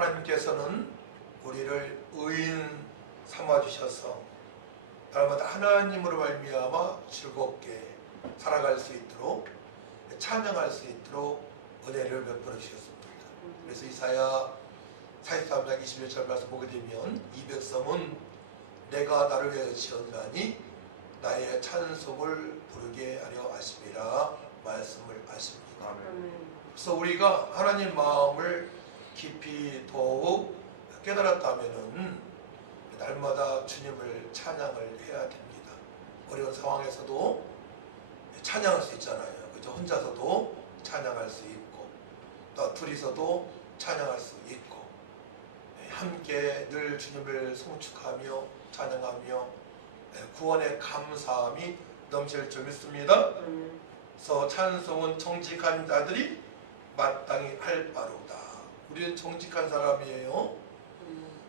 하나님께서는 우리를 의인 삼아주셔서 날마다 하나님으로 말미암아 즐겁게 살아갈 수 있도록, 찬양할 수 있도록 은혜를 베풀어 주셨습니다. 그래서 이사야 43장 21절 말씀 보게 되면 이 백성은 내가 나를 위하여 지었나니 나의 찬송을 부르게 하려 하심이라 말씀을 하십니다. 그래서 우리가 하나님 마음을 깊이 더욱 깨달았다면은 날마다 주님을 찬양을 해야 됩니다. 어려운 상황에서도 찬양할 수 있잖아요. 그죠? 혼자서도 찬양할 수 있고, 또 둘이서도 찬양할 수 있고, 함께 늘 주님을 송축하며 찬양하며 구원의 감사함이 넘칠 줄 믿습니다. 그래서 찬송은 정직한 자들이 마땅히 할 바로다. 우리는 정직한 사람이에요.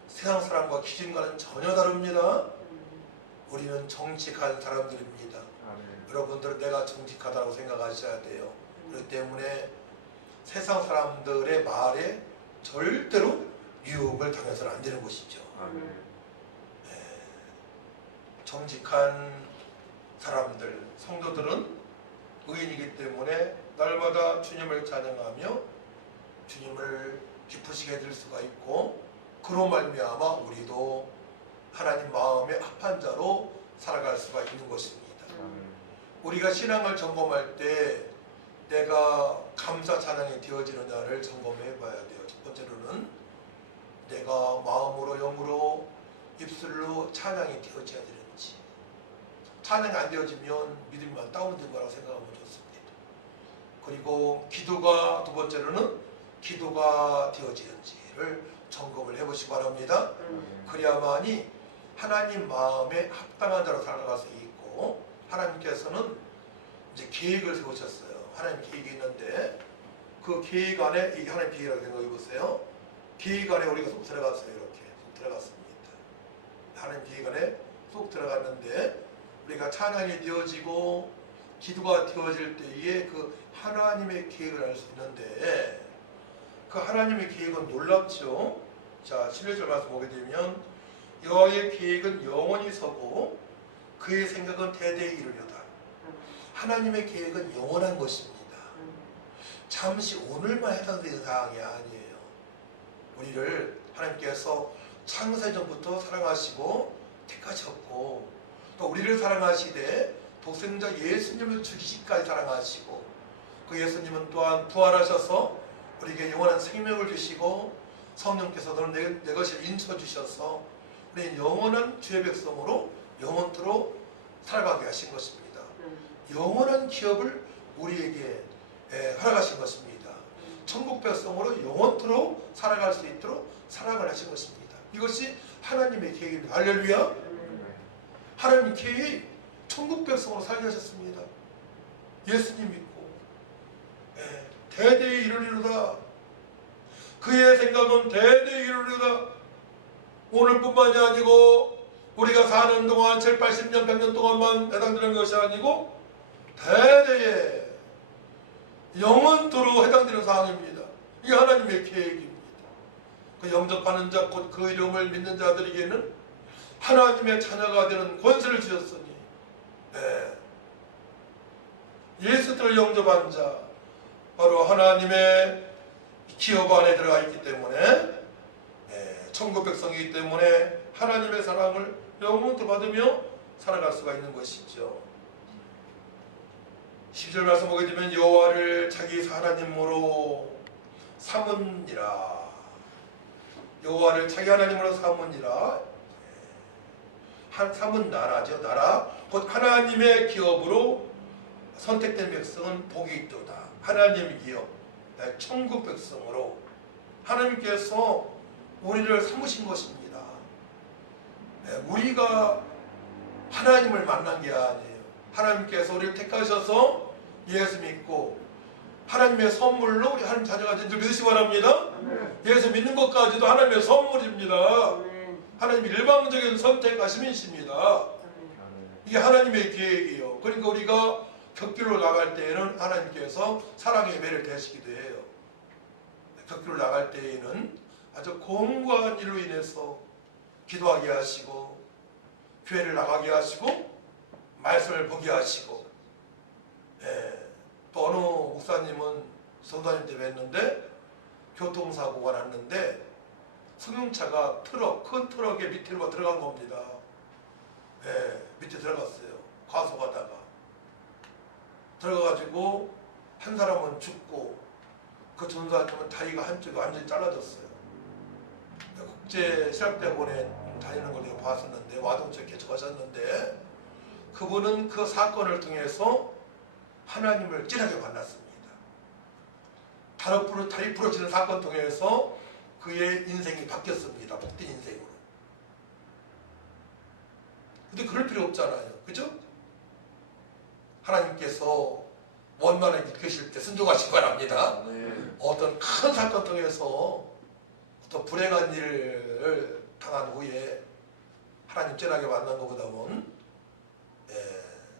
세상 사람과 기준과는 전혀 다릅니다. 우리는 정직한 사람들입니다. 여러분들은 내가 정직하다고 생각하셔야 돼요. 그렇기 때문에 세상 사람들의 말에 절대로 유혹을 당해서는 안 되는 것이죠. 정직한 사람들, 성도들은 의인이기 때문에 날마다 주님을 찬양하며 주님을 기쁘시게 해줄 수가 있고, 그로 말미암아 우리도 하나님 마음에 합한 자로 살아갈 수가 있는 것입니다. 우리가 신앙을 점검할 때 내가 감사 찬양이 되어지느냐를 점검해 봐야 돼요. 첫 번째로는 내가 마음으로 영으로 입술로 찬양이 되어져야 되는지, 찬양이 안 되어지면 믿음만 다운된 거라고 생각하면 좋습니다. 그리고 기도가, 두 번째로는 기도가 되어지는지를 점검을 해보시기 바랍니다. 그래야만이 하나님 마음에 합당한 자로 살아갈 수 있고, 하나님께서는 이제 계획을 세우셨어요. 하나님 계획이 있는데 그 계획 안에, 이게 하나님 계획이라고 생각해 보세요. 계획 안에 우리가 쏙 들어갔어요. 이렇게 쏙 들어갔습니다. 하나님 계획 안에 쏙 들어갔는데 우리가 찬양이 되어지고 기도가 되어질 때에 그 하나님의 계획을 알 수 있는데, 그 하나님의 계획은 놀랍죠. 자, 11절 말씀 보게 되면 여호와의 계획은 영원히 서고 그의 생각은 대대에 이르려다. 하나님의 계획은 영원한 것입니다. 잠시 오늘만 해당되는 사항이 아니에요. 우리를 하나님께서 창세 전부터 사랑하시고 택하셨고, 또 우리를 사랑하시되 독생자 예수님을 죽이시기까지 사랑하시고, 그 예수님은 또한 부활하셔서 우리에게 영원한 생명을 주시고 성령께서 너는 내 것을 인쳐주셔서 우리 영원한 주의 백성으로 영원토록 살아가게 하신 것입니다. 영원한 기업을 우리에게 허락하신 것입니다. 천국 백성으로 영원토록 살아갈 수 있도록 사랑을 하신 것입니다. 이것이 하나님의 계획입니다. 할렐루야. 하나님 계획이 천국 백성으로 살게 하셨습니다. 예수님 믿고 대대에 이르리로다. 그의 생각은 대대에 이르리로다. 오늘뿐만이 아니고 우리가 사는 동안 7, 80년, 100년 동안만 해당되는 것이 아니고 대대에 영원토록 해당되는 사항입니다. 이게 하나님의 계획입니다. 그 영접하는 자, 곧 그 이름을 믿는 자들에게는 하나님의 자녀가 되는 권세를 주셨으니, 예수를 영접한 자, 바로 하나님의 기업 안에 들어가 있기 때문에, 천국 백성이기 때문에 하나님의 사랑을 영원토록 받으며 살아갈 수가 있는 것이죠. 10절 말씀 보게 되면 여호와를 자기 하나님으로 삼으니라. 여호와를 자기 하나님으로 삼으니라. 삼은 나라죠. 나라, 곧 하나님의 기업으로 선택된 백성은 복이 있도다. 하나님 기업, 천국 백성으로 하나님께서 우리를 삼으신 것입니다. 우리가 하나님을 만난 게 아니에요. 하나님께서 우리를 택하셔서 예수 믿고 하나님의 선물로 우리 하나님 자녀가 된 줄 믿으시기 바랍니다. 예수 믿는 것까지도 하나님의 선물입니다. 하나님의 일방적인 선택하심이십니다. 이게 하나님의 계획이에요. 그러니까 우리가 격길로 나갈 때에는 하나님께서 사랑의 매를 대시기도 해요. 격길로 나갈 때에는 아주 공고한 일로 인해서 기도하게 하시고 교회를 나가게 하시고 말씀을 보게 하시고, 또 어느 목사님은 성도님 때 뵀는데 교통사고가 났는데 승용차가 큰 트럭에 밑으로 들어간 겁니다. 밑에 들어갔어요. 과속하다가 들어가가지고 한 사람은 죽고 그 전사님은 다리가 한쪽이 완전히 잘라졌어요. 국제 실학대학원에 다니는 걸 제가 봤었는데, 와동체 개척하셨는데, 그분은 그 사건을 통해서 하나님을 진하게 만났습니다. 다리 부러지는 사건 통해서 그의 인생이 바뀌었습니다. 복된 인생으로. 근데 그럴 필요 없잖아요. 그죠? 하나님께서 원만하게 이끄실 때 순종하시기 바랍니다. 어떤 큰 사건 통해서 어떤 불행한 일을 당한 후에 하나님 진하게 만난 것보다는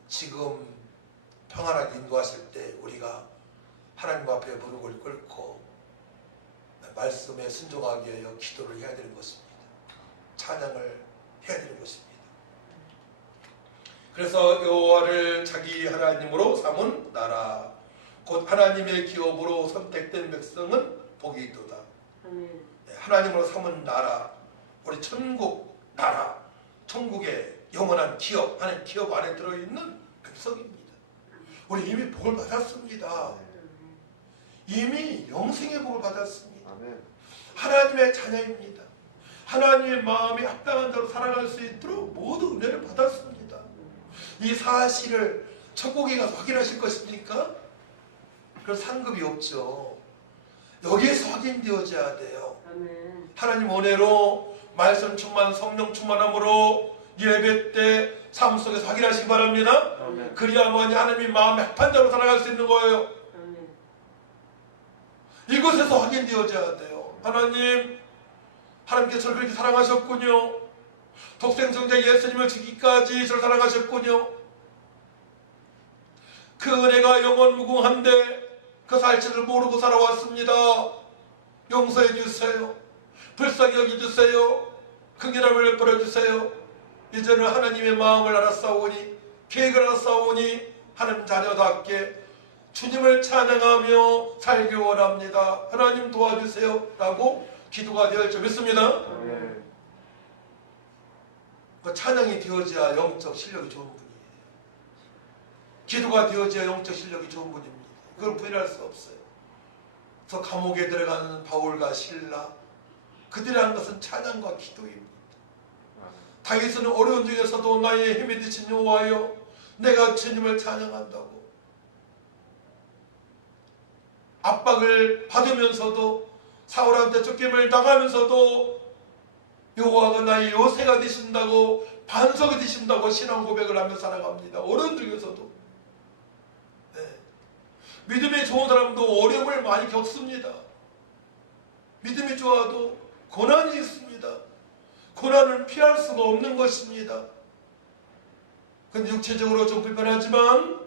지금 평안하게 인도하실 때 우리가 하나님 앞에 무릎을 꿇고 말씀에 순종하기 위하여 기도를 해야 되는 것입니다. 찬양을 해야 되는 것입니다. 그래서 여호와를 자기 하나님으로 삼은 나라, 곧 하나님의 기업으로 선택된 백성은 복이 있도다. 하나님으로 삼은 나라, 우리 천국 나라, 천국의 영원한 기업, 하나님 기업 안에 들어있는 백성입니다. 우리 이미 복을 받았습니다. 이미 영생의 복을 받았습니다. 하나님의 자녀입니다. 하나님의 마음에 합당한 대로 살아갈 수 있도록 모두 은혜를 받았습니다. 이 사실을 천국에 가서 확인하실 것입니까? 그럴 상급이 없죠. 여기에서 확인되어져야 돼요. 하나님 은혜로 말씀 충만, 성령 충만함으로 예배 때 삶 속에서 확인하시기 바랍니다. 그리야만이 하나님의 마음에 합한 대로 살아갈 수 있는 거예요. 이곳에서 확인되어져야 돼요. 하나님께서 저를 그렇게 사랑하셨군요. 독생성자 예수님을 주기까지 저를 사랑하셨군요. 그 은혜가 영원무궁한데 그 사실을 모르고 살아왔습니다. 용서해 주세요. 불쌍히 여겨주세요. 긍휼함을 베풀어 주세요. 이제는 하나님의 마음을 알았사오니, 계획을 알았사오니 하나님 자녀답게 주님을 찬양하며 살기 원합니다. 하나님 도와주세요 라고 기도가 되어 있죠. 믿습니다. 찬양이 되어져야 영적 실력이 좋은 분이에요. 기도가 되어져야 영적 실력이 좋은 분입니다. 그걸 부인할 수 없어요. 그래서 감옥에 들어가는 바울과 실라, 그들이 한 것은 찬양과 기도입니다. 다윗은 어려운 중에서도 나의 힘이 되신 여호와여, 내가 주님을 찬양한다고. 압박을 받으면서도, 사울한테 쫓김을 당하면서도 여호와가 나의 요새가 되신다고, 반석이 되신다고 신앙 고백을 하며 살아갑니다. 어려운 중에서도. 믿음이 좋은 사람도 어려움을 많이 겪습니다. 믿음이 좋아도 고난이 있습니다. 고난을 피할 수가 없는 것입니다. 근데 육체적으로 좀 불편하지만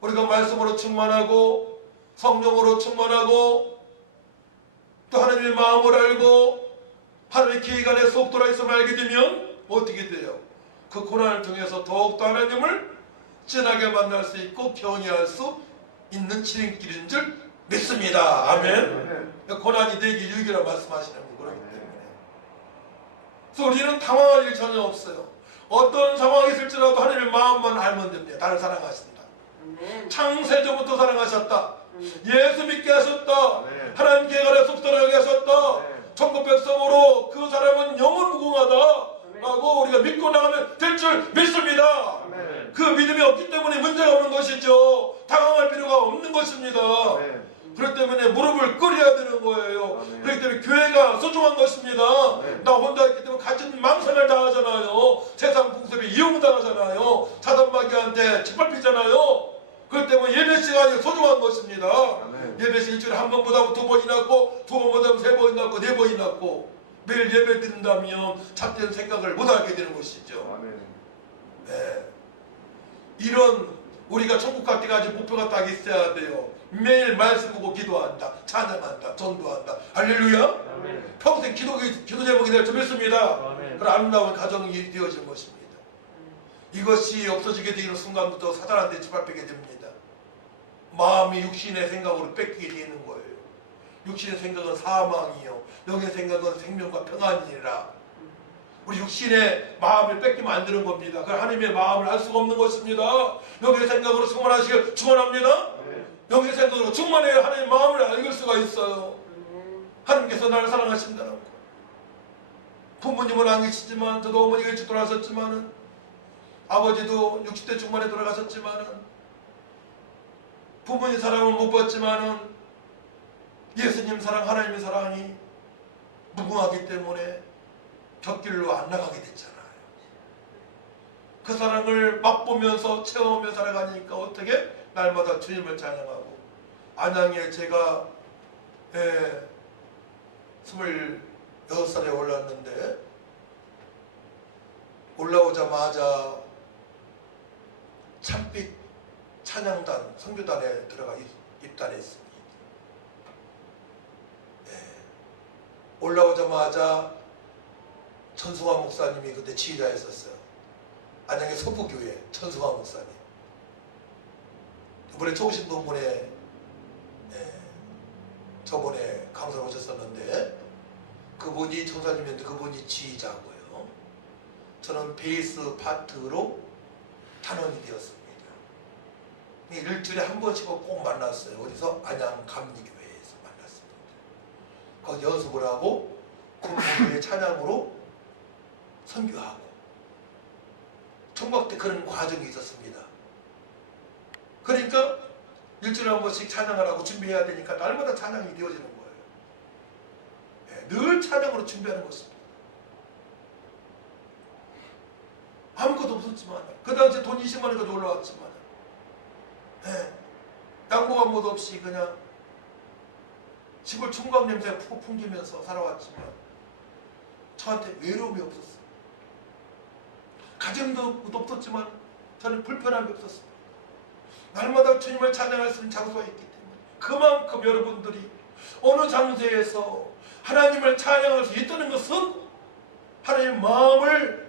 우리가 말씀으로 충만하고 성령으로 충만하고 또 하나님의 마음을 알고 하나님의 계획 안에 속 돌아 있음을 알게 되면 어떻게 돼요? 그 고난을 통해서 더욱더 하나님을 진하게 만날 수 있고 경외할 수 있는 지름길인 줄 믿습니다. 아멘. 고난이 내게 유익이라 말씀하시는 거 그렇기 때문에. 그래서 우리는 당황할 일 전혀 없어요. 어떤 상황이 있을지라도 하나님의 마음만 알면 됩니다. 나를 사랑하신다. 창세전부터 사랑하셨다. 예수 믿게 하셨다. 하나님 계획 안에 속 들어가게 하셨다. 천국 백성으로 그 사람은 영원 무궁하다 라고 우리가 믿고 나가면 될 줄 믿습니다. 그 믿음이 없기 때문에 문제가 없는 것이죠. 당황할 필요가 없는 것입니다. 그렇기 때문에 무릎을 꿇어야 되는 거예요. 그렇기 때문에 교회가 소중한 것입니다. 나 혼자 있기 때문에 같은 망상을 당하잖아요. 세상 풍습에 이용당하잖아요. 사단마귀한테 짓밟히잖아요. 그렇기 때문에 예배 시간이 소중한 것입니다. 예배 시간 일주일에 한 번보다 두 번이 낫고, 두 번보다 세 번이 낫고, 네 번이 낫고, 매일 예배 드린다면 참된 생각을 못하게 되는 것이죠. 이런 우리가 천국 갈 때까지 목표가 딱 있어야 돼요. 매일 말씀 보고 기도한다, 찬양한다, 전도한다. 할렐루야. 아멘. 평생 기도 제목이 될 줄 믿습니다. 아멘. 그런 아름다운 가정이 되어진 것입니다. 이것이 없어지게 되는 순간부터 사단한테 짓밟히게 됩니다. 마음이 육신의 생각으로 뺏기게 되는 거예요. 육신의 생각은 사망이요, 영의 생각은 생명과 평안이니라. 우리 육신의 마음을 뺏기면 안 되는 겁니다. 그 하나님의 마음을 알 수가 없는 것입니다. 영의 생각으로 충만하시길 축원합니다. 영의 생각으로 충만해야 하나님의 마음을 읽을 수가 있어요. 하나님께서 나를 사랑하신다는 거. 부모님은 안 계시지만, 저도 어머니가 일찍 돌아가셨지만은, 아버지도 60대 중반에 돌아가셨지만은, 부모님 사랑을 못 받지만은, 예수님 사랑, 하나님의 사랑이 무궁하기 때문에 곁길로 안 나가게 됐잖아요. 그 사랑을 맛보면서 체험하며 살아가니까 어떻게 날마다 주님을 찬양하고, 안양에 제가 26살에 올랐는데, 올라오자마자 참빛 찬양단 선교단에 들어가 입단했습니다. 올라오자마자 천승환 목사님이 그때 지휘자였었어요. 안양의 서부교회 천승환 목사님. 이번에 총신동문에 저번에 강사로 오셨었는데, 그분이 천사님인데 그분이 지휘자고요. 저는 베이스 파트로 단원이 되었습니다. 일주일에 한 번씩 꼭 만났어요. 어디서? 안양 감리교회에서 만났습니다. 거기 연습을 하고 군부의 찬양으로 선교하고, 총각 때 그런 과정이 있었습니다. 그러니까 일주일에 한 번씩 찬양을 하고 준비해야 되니까 날마다 찬양이 되어지는 거예요. 늘 찬양으로 준비하는 것입니다. 아무것도 없었지만, 그 당시에 돈 20만 원까지 올라왔지만, 양복 한 모도 없이 그냥 시골 총각 냄새 푹 풍기면서 살아왔지만, 저한테 외로움이 없었어요. 가정도 없었지만 저는 불편함이 없었습니다. 날마다 주님을 찬양할 수 있는 장소가 있기 때문에, 그만큼 여러분들이 어느 장소에서 하나님을 찬양할 수 있다는 것은 하나님의 마음을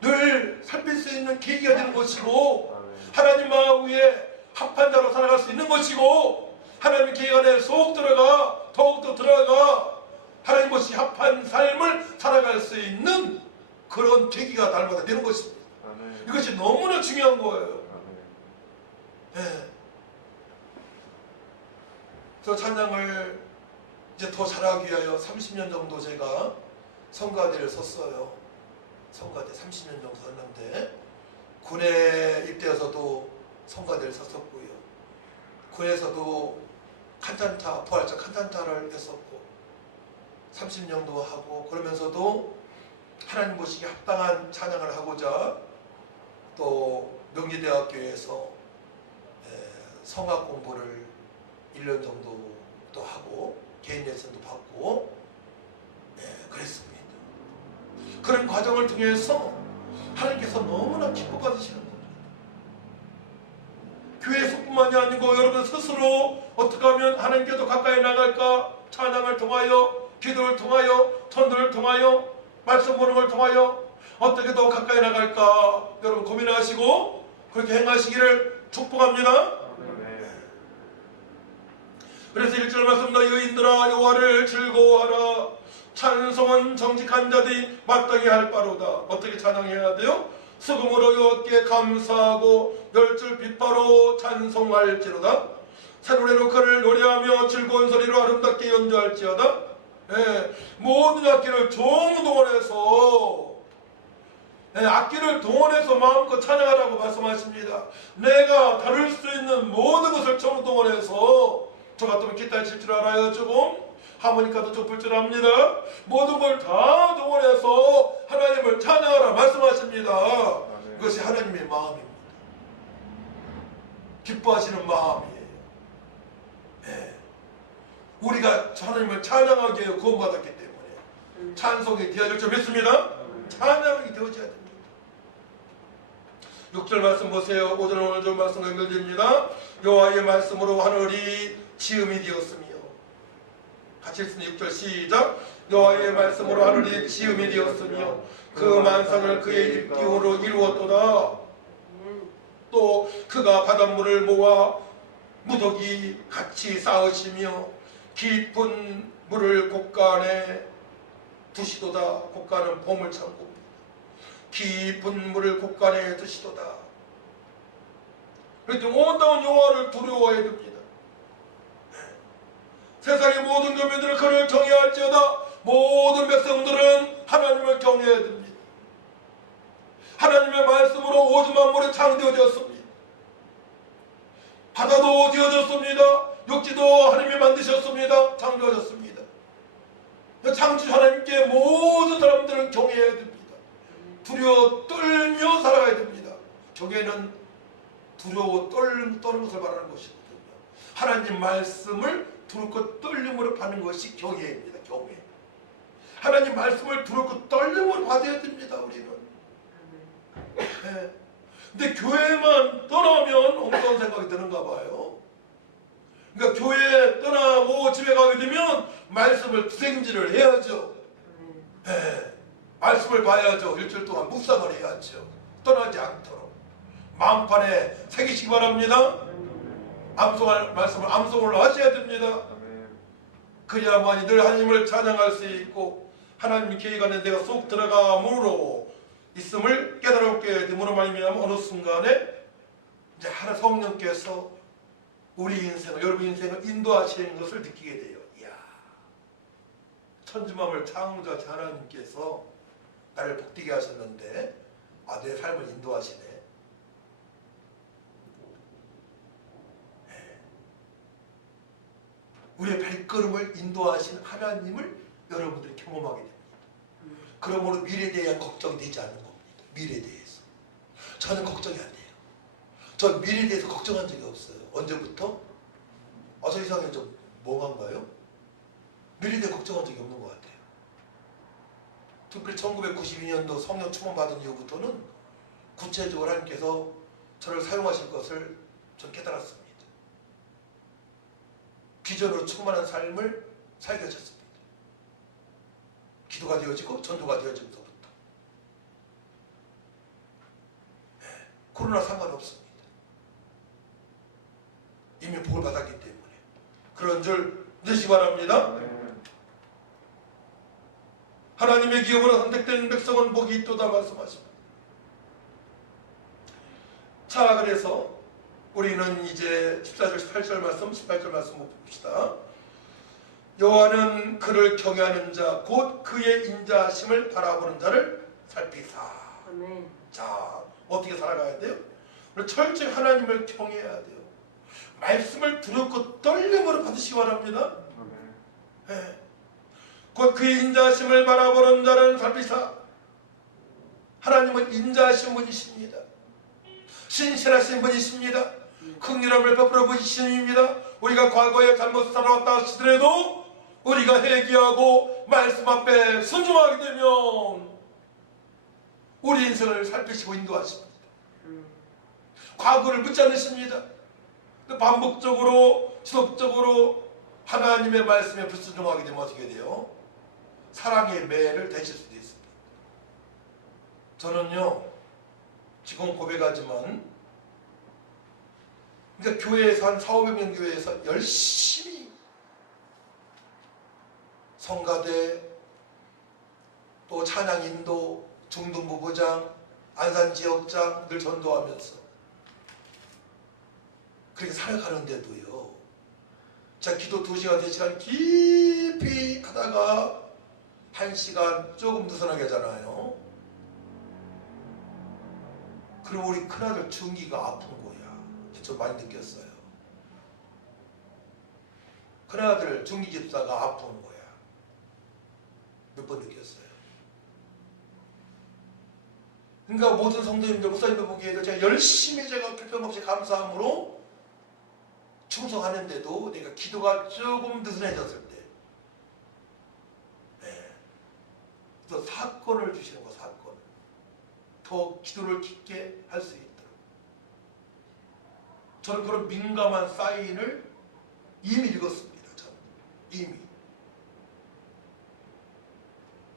늘 살필 수 있는 계기가 되는 것이고, 하나님 마음 위에 합한 자로 살아갈 수 있는 것이고, 하나님 계획 안에 속 들어가 더욱더 들어가 하나님 것이 합한 삶을 살아갈 수 있는 그런 계기가 날마다 되는 것입니다. 아멘. 이것이 너무나 중요한 거예요. 그래서 찬양을 이제 더 잘하기 위하여 30년 정도 제가 성가대를 섰어요. 성가대 30년 정도 섰는데, 군에 입대해서도 성가대를 섰었고요. 군에서도 칸탄타, 부활절 칸탄타를 했었고 30년도 하고, 그러면서도 하나님 보시기에 합당한 찬양을 하고자 또 명지대학교에서 성악 공부를 1년 정도 또 하고 개인 레슨도 받고 그랬습니다. 그런 과정을 통해서 하나님께서 너무나 기뻐 받으시는 겁니다. 교회에서뿐만이 아니고 여러분 스스로 어떻게 하면 하나님께 더 가까이 나갈까? 찬양을 통하여, 기도를 통하여, 전도를 통하여, 말씀 보는 걸 통하여 어떻게 더 가까이 나갈까? 여러분 고민하시고 그렇게 행하시기를 축복합니다. 그래서 1절 말씀, 너 여인들아 여호와를 즐거워하라. 찬송은 정직한 자들이 마땅히 할 바로다. 어떻게 찬양해야 돼요? 수금으로 여호와께 감사하고 열줄 빛바로 찬송할지로다. 새로운 로크를 노래하며 즐거운 소리로 아름답게 연주할지어다. 모든 악기를 동원해서 악기를 동원해서 마음껏 찬양하라고 말씀하십니다. 내가 다룰 수 있는 모든 것을 전부 동원해서, 저 같으면 기타를 칠 줄 알아요. 조금 하모니카도 좀 불 줄 압니다. 모든 걸 다 동원해서 하나님을 찬양하라 말씀하십니다. 이것이 하나님의 마음입니다. 기뻐하시는 마음이에요. 우리가 하나님을 찬양하게 구원받았기 때문에 찬송이 되어질 줄 믿습니다. 찬양이 되어져야 됩니다. 6절 말씀 보세요. 5절 오늘 말씀 연결됩니다. 여호와의 말씀으로 하늘이 지음이 되었으며, 같이 읽습니다. 6절 시작. 여호와의 말씀으로 하늘이 지음이 되었으며 그 만상을 그의 입기호로 이루었도다. 또 그가 바닷물을 모아 무더기 같이 쌓으시며 깊은 물을 곳간에 두시도다. 곳간은 보물창고입니다. 깊은 물을 곳간에 두시도다. 그렇게 온다운 여호와를 두려워해야 됩니다. 세상의 모든 교민들은 그를 경외할지어다. 모든 백성들은 하나님을 경외해야 됩니다. 하나님의 말씀으로 오주 만물이 창조되었습니다. 바다도 지어졌습니다. 육지도 하나님이 만드셨습니다. 창조하셨습니다. 창조 하나님께 모든 사람들은 경외해야 됩니다. 두려워 떨며 살아가야 됩니다. 경외는 두려워 떠는 것을 말하는 것이거든요. 하나님 말씀을 두렵고 떨림으로 받는 것이 경외입니다. 경외. 하나님 말씀을 두렵고 떨림으로 받아야 됩니다. 우리는. 네. 근데 교회만 떠나면 엉뚱한 생각이 드는가 봐요. 그러니까 교회 떠나고 집에 가게 되면 말씀을 투생질을 해야죠. 네. 말씀을 봐야죠. 일주일 동안 묵상을 해야죠. 떠나지 않도록 마음판에 새기시기 바랍니다. 암송할 말씀을 암송을 하셔야 됩니다. 그래야만이 늘 하나님을 찬양할 수 있고 하나님 계획 안에 내가 쏙 들어감으로 있음을 깨달았게 됨으로 말미암아 어느 순간에 이제 하나 성령께서 우리 인생을, 여러분 인생을 인도하시는 것을 느끼게 돼요. 이야, 천지만물 창조자 하나님께서 나를 복되게 하셨는데 내 삶을 인도하시네. 우리의 발걸음을 인도하신 하나님을 여러분들이 경험하게 됩니다. 그러므로 미래에 대한 걱정이 되지 않는 겁니다. 미래에 대해서 저는 걱정이 안 돼요. 전 미래에 대해서 걱정한 적이 없어요. 언제부터? 저 이상하게 좀 멍한가요? 미래에 대해 걱정한 적이 없는 것 같아요. 특별히 1992년도 성령 충만 받은 이후부터는 구체적으로 하나님께서 저를 사용하실 것을 전 깨달았습니다. 비전으로 충만한 삶을 살게 하셨습니다. 기도가 되어지고 전도가 되어지면서부터. 코로나 상관없습니다. 이미 복을 받았기 때문에 그런 줄 믿으시기 바랍니다. 하나님의 기업으로 선택된 백성은 복이 있도다 말씀하십니다. 자, 그래서 우리는 이제 14절, 18절 말씀, 18절 말씀 봅시다. 여호와는 그를 경외하는 자, 곧 그의 인자하심을 바라보는 자를 살피사. 아멘. 자, 어떻게 살아가야 돼요? 우리 철저히 하나님을 경외해야 돼요. 말씀을 두렵고 떨림으로 받으시기 바랍니다. 네. 곧 그의 인자하심을 바라보는 자를 살피사. 하나님은 인자하신 분이십니다. 신실하신 분이십니다. 긍휼함을 베풀어 보이시는 분입니다. 우리가 과거에 잘못 살아왔다 하시더라도 우리가 회개하고 말씀 앞에 순종하게 되면 우리 인생을 살피시고 인도하십니다. 과거를 묻지 않으십니다. 반복적으로 지속적으로 하나님의 말씀에 불순종하게 되면 어떻게 돼요? 사랑의 매를 대실 수도 있습니다. 저는요 지금 고백하지만 그러니까 교회에서 한 4,500명 교회에서 열심히 성가대 또 찬양인도 중등부부장 안산지역장 늘 전도하면서 그렇게 살아가는데도요 자 기도 2시간 3시간 깊이 하다가 1시간 조금 느슨하게 하잖아요. 그리고 우리 큰아들 준기가 아픈 거야. 저 많이 느꼈어요. 큰아들 준기 집사가 아픈 거야. 몇 번 느꼈어요. 그러니까 모든 성도님들, 목사님들 보기에도 제가 열심히 제가 필요없이 감사함으로 충성하는데도 내가 기도가 조금 느슨해졌을 때 또 사건을 주시는 거, 사건을 더 기도를 깊게 할 수 있도록 저는 그런 민감한 사인을 이미 읽었습니다. 저는 이미.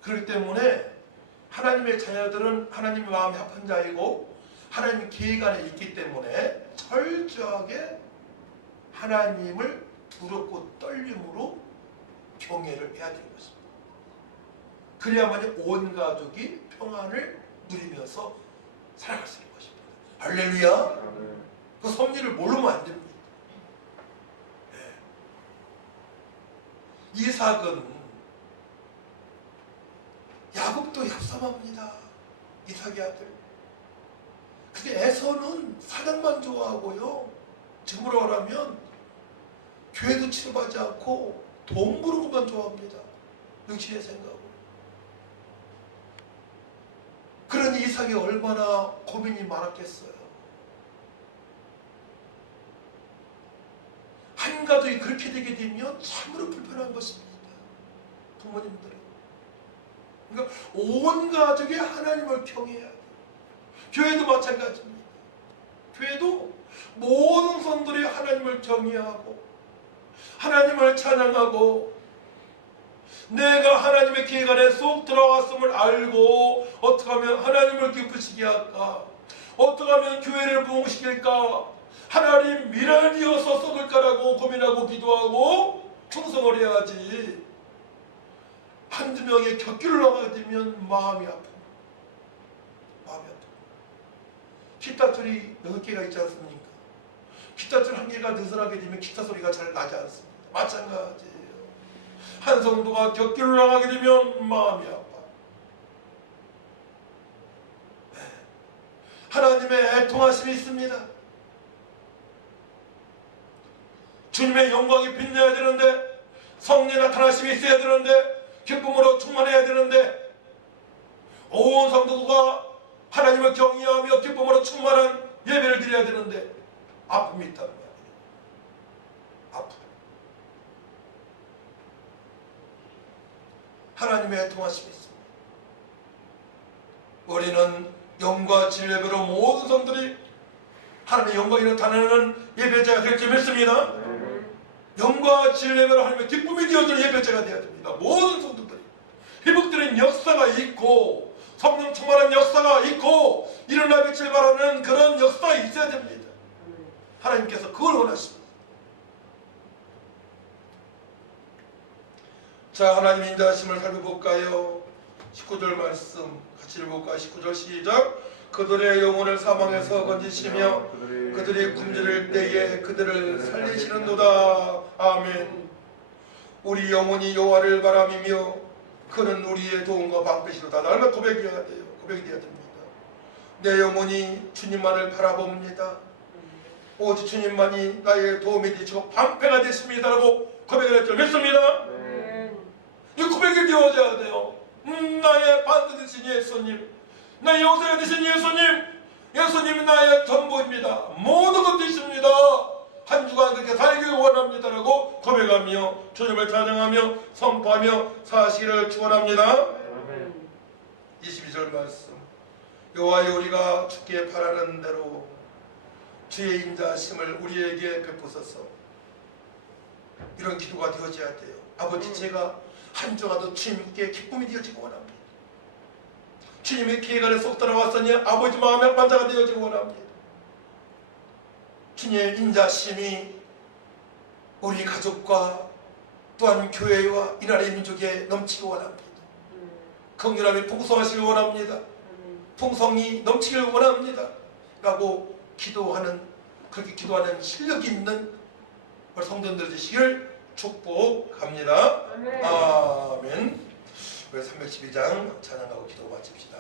그렇기 때문에 하나님의 자녀들은 하나님의 마음에 합한 자이고 하나님 계획 안에 있기 때문에 철저하게 하나님을 두렵고 떨림으로 경외를 해야 되는 것입니다. 그래야만 온 가족이 평안을 누리면서 살아갈 수 있는 것입니다. 할렐루야. 그 섭리를 모르면 안 됩니다. 네. 이삭은 야곱도 협삼합니다. 이삭의 아들. 근데 에서는 사냥만 좋아하고요. 지금으로 말하면 교회도 치료받지 않고 돈 버는 것만 좋아합니다. 육신의 생각으로. 그러니 이삭이 얼마나 고민이 많았겠어요. 한 가족이 그렇게 되게 되면 참으로 불편한 것입니다. 부모님들은. 그러니까 온 가족이 하나님을 경외해야 돼요. 교회도 마찬가지입니다. 교회도 모든 성도들이 하나님을 경외하고 하나님을 찬양하고 내가 하나님의 계획 안에 쏙 들어갔음을 알고 어떻게 하면 하나님을 기쁘시게 할까, 어떻게 하면 교회를 부흥시킬까, 하나님 미랄 이어서 썩을까라고 고민하고 기도하고 충성을 해야지. 한두 명의 곁길을 나가게 되면 마음이 아픕니다. 마음이 아픕니다. 기타줄이 6개가 있지 않습니까? 기타줄 1개가 느슨하게 되면 기타 소리가 잘 나지 않습니다. 마찬가지예요. 한 성도가 곁길을 나가게 되면 마음이 아파. 네. 하나님의 애통하심이 있습니다. 주님의 영광이 빛나야 되는데, 성령의 나타나심이 있어야 되는데, 기쁨으로 충만해야 되는데, 온 성도가 하나님을 경외하며 기쁨으로 충만한 예배를 드려야 되는데 아픔이 있다는 말이에요. 아픔. 하나님의 애통하심이 있습니다. 우리는 영과 진례배로 모든 성들이 하나님의 영광이 나타나는 예배자가 될 줄 믿습니다. 영과 진례배로 하나님의 기쁨이 되어주는 예배자가 되어야 됩니다. 모든 성도들이 회복되는 역사가 있고 성령 충만한 역사가 있고 일어나 빛을 발하는 그런 역사가 있어야 됩니다. 하나님께서 그걸 원하십니다. 자, 하나님 인자하심을 살펴볼까요? 19절 말씀 같이 읽어볼까요? 19절 시작. 그들의 영혼을 사망에서 건지시며 그들이 굶주릴 때에 그들을 살리시는도다. 아멘. 우리 영혼이 여호와를 바라미며 그는 우리의 도움과 방패시로다. 날마다 고백해야 돼요. 고백이 되어야 됩니다. 내 영혼이 주님만을 바라봅니다. 오직 주님만이 나의 도움이 되시고 방패가 되십니다라고 고백을 할 줄 믿습니다. 이 고백이 되어져야 돼요. 나의 반대 되신 예수님, 나의 용서가 되신 예수님, 예수님이 나의 전부입니다. 모든 것 되십니다. 한 주간 그렇게 살기를 원합니다라고 고백하며 주님을 찬양하며 선포하며 사시기를 축원합니다. 22절 말씀. 여호와여 우리가 주께 바라는 대로 주의 인자하심을 우리에게 베푸소서. 이런 기도가 되어져야 돼요. 아버지, 제가 한 주간도 주님께 기쁨이 되어지기 원합니다. 주님의 계획 안에 쏙 들어왔으니 아버지 마음의 합반자가 되어지기 원합니다. 주님의 인자심이 우리 가족과 또한 교회와 이 나라의 민족에 넘치기 원합니다. 긍휼함이 풍성하시길 원합니다. 풍성이 넘치길 원합니다. 라고 기도하는, 그렇게 기도하는 실력이 있는 성도들 되시길 축복합니다. 아멘. 우리 312장 찬양하고 기도 마칩시다.